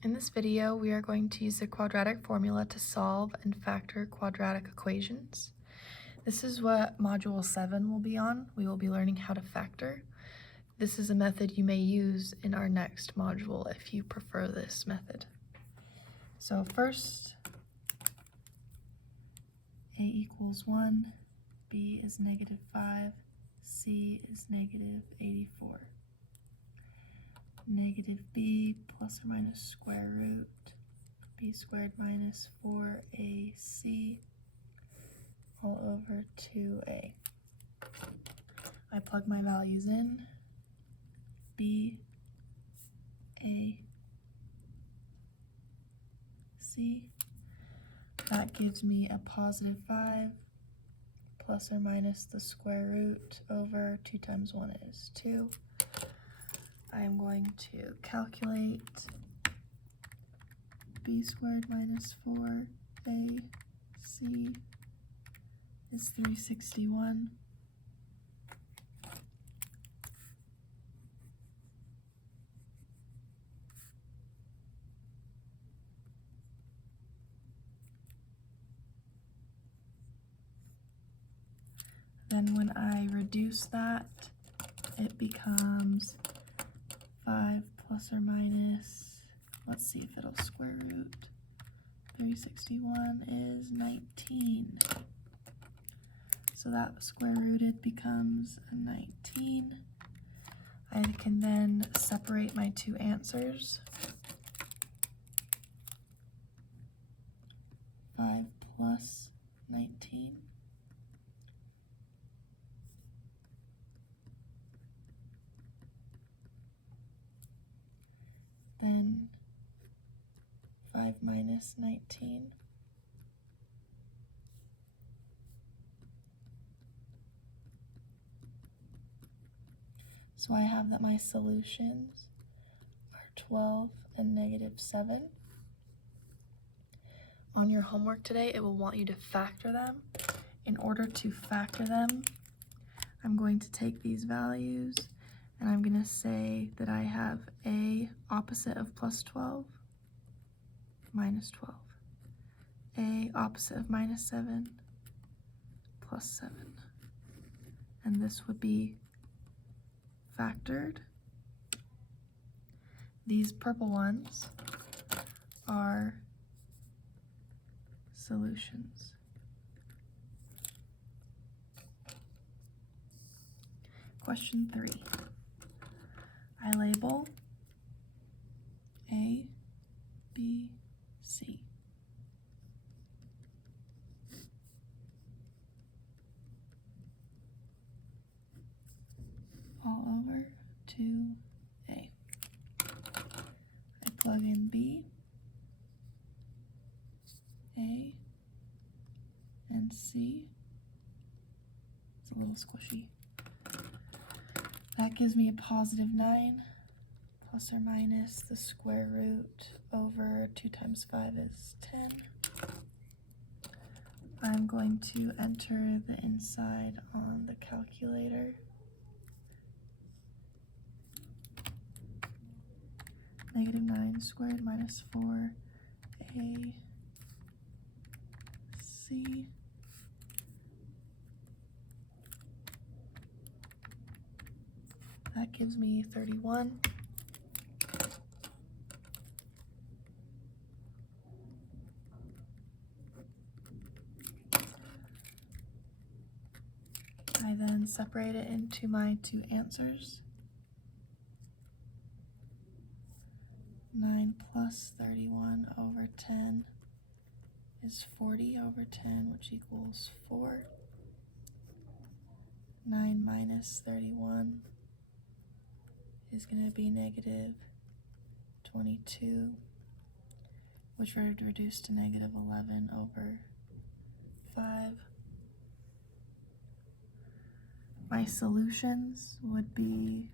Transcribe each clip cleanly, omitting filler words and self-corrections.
In this video, we are going to use the quadratic formula to solve and factor quadratic equations. This is what Module 7 will be on. We will be learning how to factor. This is a method you may use in our next module if you prefer this method. So first, a equals 1, b is -5, c is -84. Negative b plus or minus square root b squared minus 4ac all over 2a. I plug my values in. B, A, C. That gives me a +5 plus or minus the square root over 2 times 1 is 2. I'm going to calculate b squared minus 4ac is 361. Then when I reduce that, it becomes 5 plus or minus, let's see if it'll square root. 361 is 19. So that square rooted becomes a 19. I can then separate my two answers. 5 plus 19. Then 5 minus 19. So I have that my solutions are 12 and -7. On your homework today, it will want you to factor them. In order to factor them, I'm going to take these values and I'm going to say that I have a opposite of +12, -12. A opposite of -7, +7. And this would be factored. These purple ones are solutions. Question 3. I label A, B, C. All over 2A. I plug in B, A, and C. It's a little squishy. That gives me a +9 plus or minus the square root over 2 times 5 is 10. I'm going to enter the inside on the calculator. -9 squared minus 4ac. That gives me 31. I then separate it into my two answers. 9 plus 31 over 10 is 40 over 10, which equals 4. 9 minus 31 is going to be -22, which would reduce to -11 over 5. My solutions would be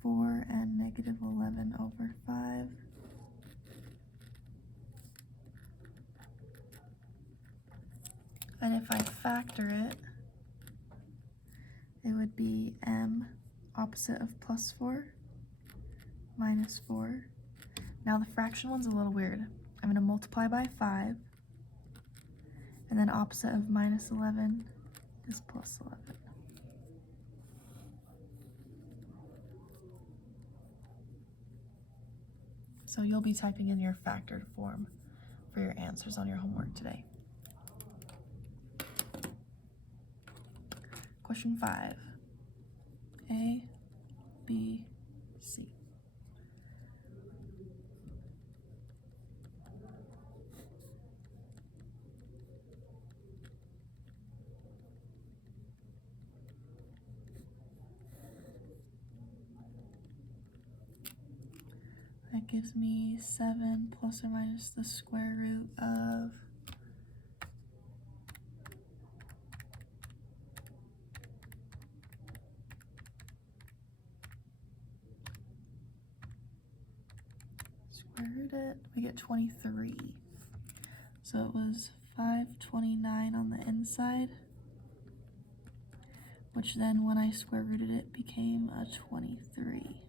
4 and -11 over 5. And if I factor it, it would be m opposite of +4 -4 Now the fraction one's a little weird. I'm going to multiply by 5, and then opposite of minus 11 is plus 11. So you'll be typing in your factored form for your answers on your homework today. Question 5. A, B, C. That gives me 7 plus or minus the square root of we get 23. So it was 529 on the inside, which then when I square rooted it became a 23.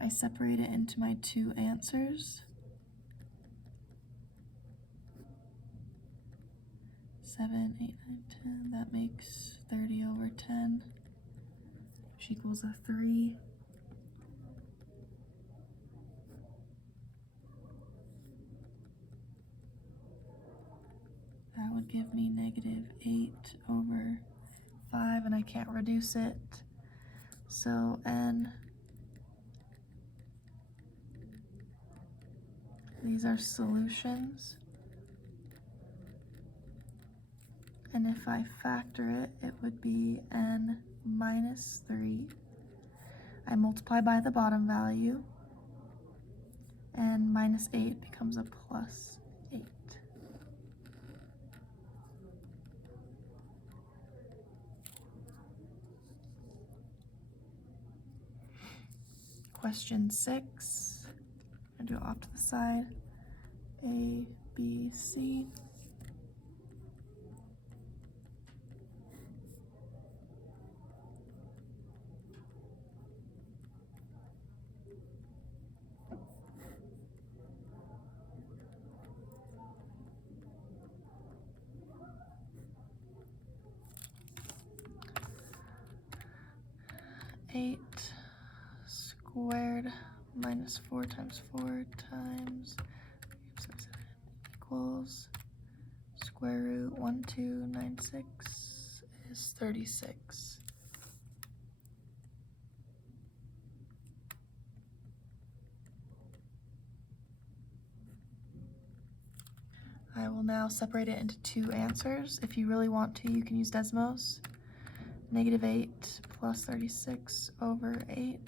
I separate it into my two answers. 7, 8, 9, 10, that makes 30 over 10, which equals a 3. That would give me negative 8 over 5, and I can't reduce it. So n, these are solutions. And if I factor it, it would be n minus 3. I multiply by the bottom value, and minus 8 becomes a plus 8. Question 6, I'm gonna do it off to the side. A, B, C. Eight squared minus 4 times 4 times equals square root 1296 is 36. I will now separate it into two answers. If you really want to, you can use Desmos. Negative 8 plus 36 over 8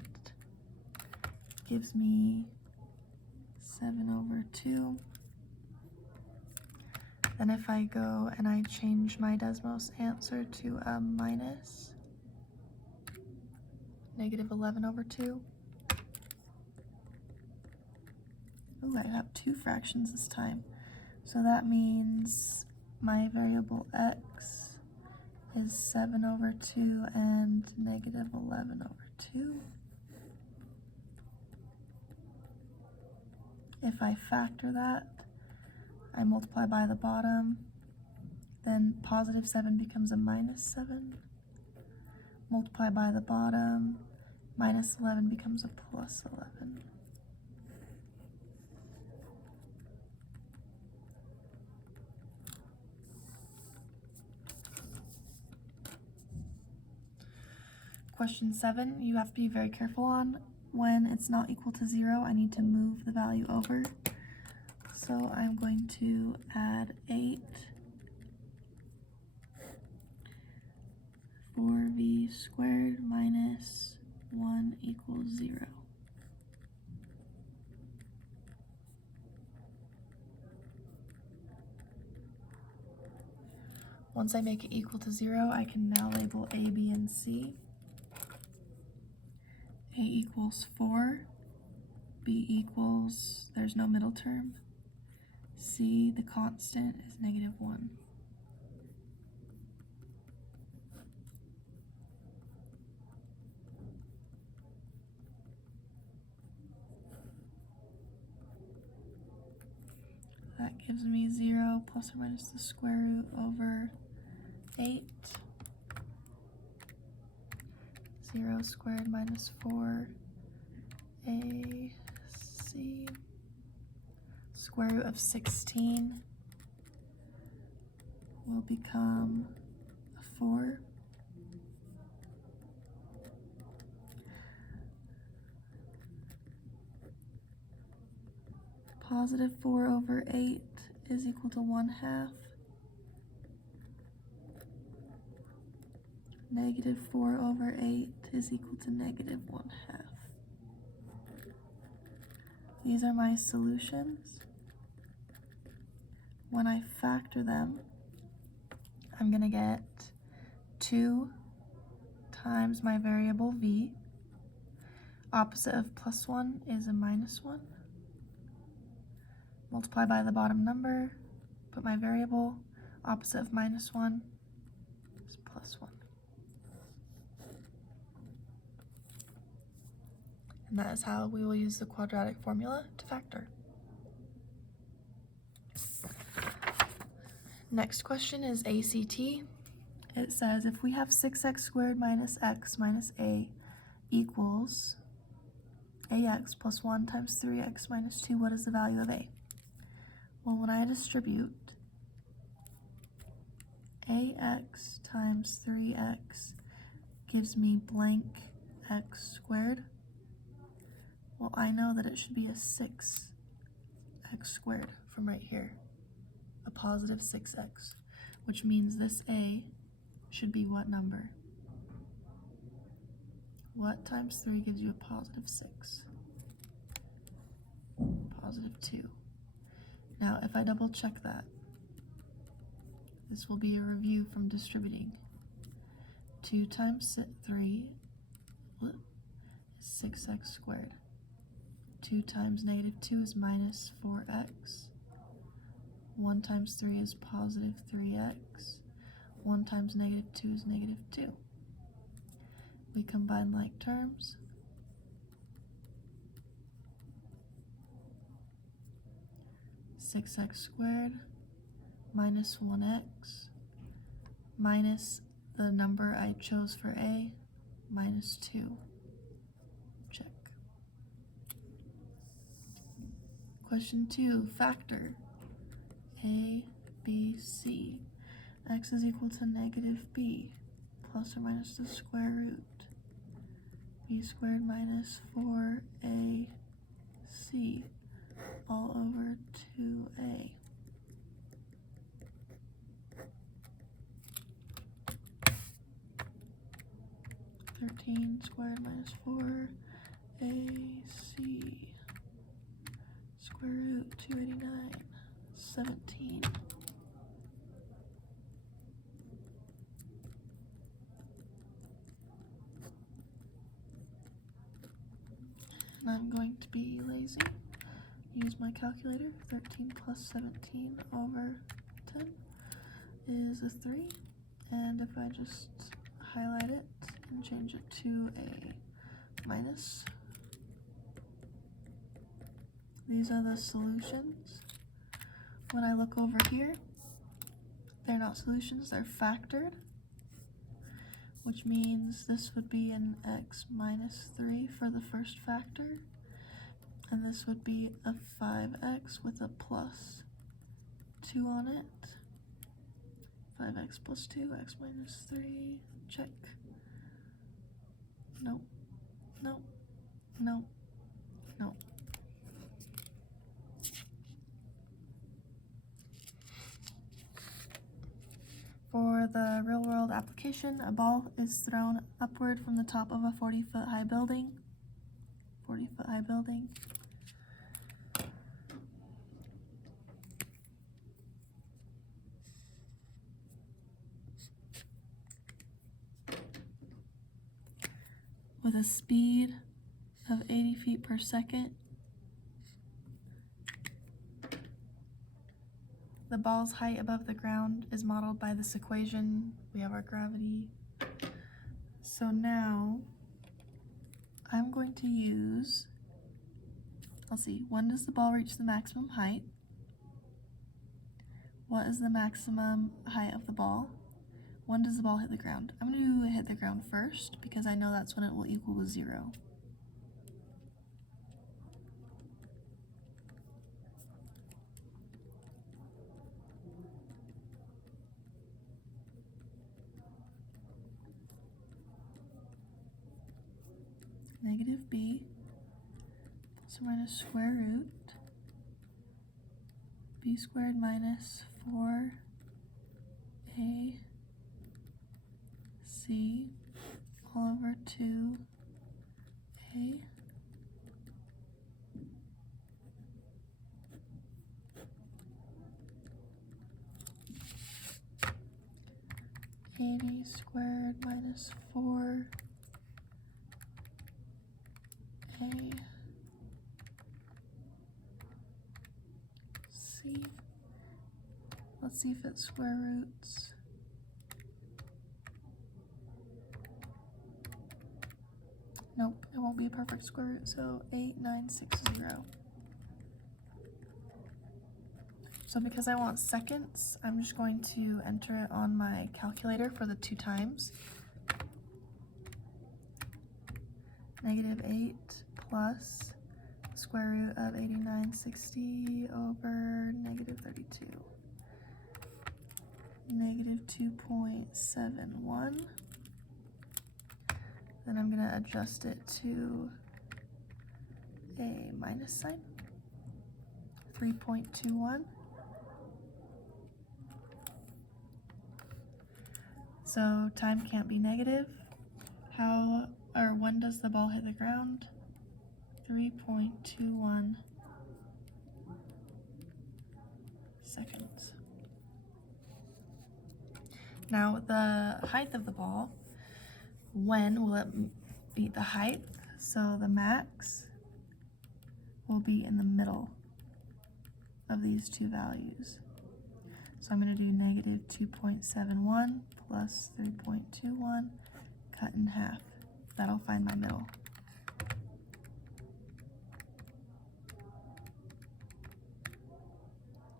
gives me 7 over 2. Then if I go and I change my Desmos answer to a minus, negative 11 over 2. Ooh, I have two fractions this time. So that means my variable x is 7 over 2 and negative 11 over 2. If I factor that, I multiply by the bottom, then positive 7 becomes a minus 7. Multiply by the bottom, minus 11 becomes a plus 11. Question 7, you have to be very careful on. When it's not equal to 0, I need to move the value over. So I'm going to add 8. 4v squared minus 1 equals 0. Once I make it equal to 0, I can now label A, B, and C. A equals 4, B equals, there's no middle term, C, the constant, is negative 1. gives me 0 plus or minus the square root over 8. 0 squared minus 4ac. Square root of 16 will become 4. Positive 4 over 8 is equal to 1/2. Negative 4 over 8 is equal to negative 1/2. These are my solutions. When I factor them, I'm going to get 2 times my variable v. Opposite of plus 1 is a minus 1. Multiply by the bottom number, put my variable. Opposite of minus 1 is plus 1. And that is how we will use the quadratic formula to factor. Next question is ACT. It says if we have 6x squared minus x minus a equals ax plus 1 times 3x minus 2, what is the value of a? Well, when I distribute ax times 3x gives me blank x squared, well, I know that it should be a 6x squared from right here, a positive 6x, which means this a should be what number? What times 3 gives you a positive 6? Positive 2. Now, if I double check that, this will be a review from distributing. 2 times 3 is 6x squared. 2 times negative 2 is minus 4x. 1 times 3 is positive 3x. 1 times negative 2 is negative 2. We combine like terms. 6x squared minus 1x minus the number I chose for a minus 2. Check. Question 2, factor. A, B, C. X is equal to negative b plus or minus the square root. B squared minus 4ac all over 2a. Squared minus 4ac square root 289, 17. And I'm going to be lazy. Use my calculator. 13 plus 17 over 10 is a 3. And if I just highlight it and change it to a minus, these are the solutions. When I look over here, they're not solutions, they're factored, which means this would be an x minus 3 for the first factor, and this would be a 5x with a plus 2 on it. 5x plus 2, x minus 3, check. Nope, nope, nope, nope. For the real-world application, a ball is thrown upward from the top of a 40-foot high building. 40-foot high building. With a speed of 80 feet per second. The ball's height above the ground is modeled by this equation. We have our gravity. So now I'm going to use, let's see, when does the ball reach the maximum height? What is the maximum height of the ball? When does the ball hit the ground? I'm going to hit the ground first because I know that's when it will equal 0. Negative b plus or minus square root b squared minus 4ac all over 2a squared minus 4a. Let's see if it square roots. Nope, it won't be a perfect square root, so 8960. So because I want seconds, I'm just going to enter it on my calculator for the 2 times. -8 plus square root of 8960 over -32. -2.71. Then I'm going to adjust it to a minus sign. 3.21. So time can't be negative. When does the ball hit the ground? 3.21 seconds. Now the height of the ball, when will it beat the height? So the max will be in the middle of these 2 values. So I'm going to do -2.71 plus 3.21 cut in half. That'll find my middle.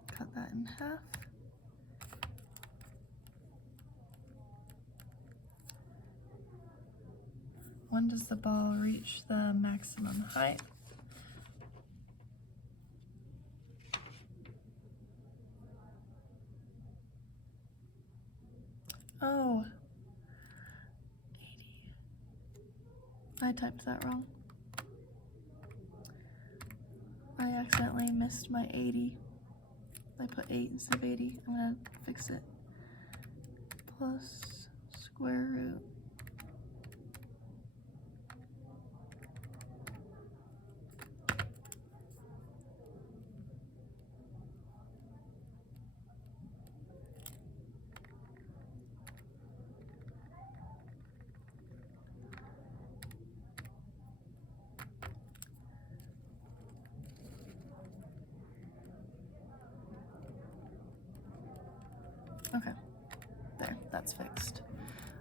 Cut that in half. When does the ball reach the maximum height? Oh, 80. I typed that wrong. I accidentally missed my 80. I put 8 instead of 80. I'm gonna fix it. Plus square root . Okay, there, that's fixed.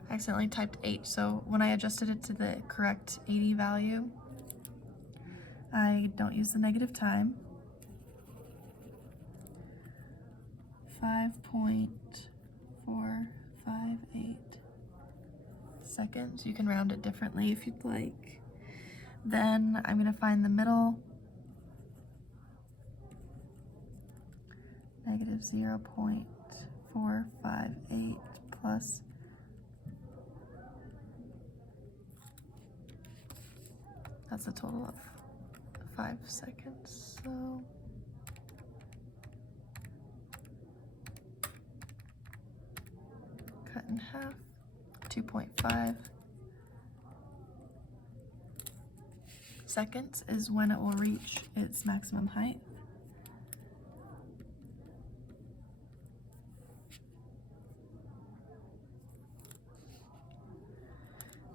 I accidentally typed 8, so when I adjusted it to the correct 80 value, I don't use the negative time. 5.458 seconds. You can round it differently if you'd like. Then I'm going to find the middle. -0.458 plus that's a total of 5 seconds, so cut in half. 2.5 seconds is when it will reach its maximum height.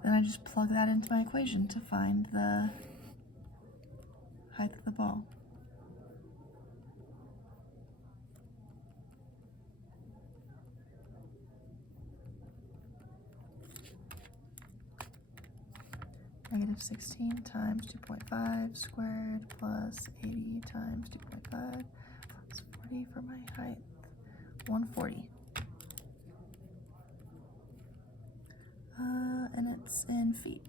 Then I just plug that into my equation to find the height of the ball. -16 times 2.5 squared plus 80 times 2.5 plus 40 for my height 140. And it's in feet.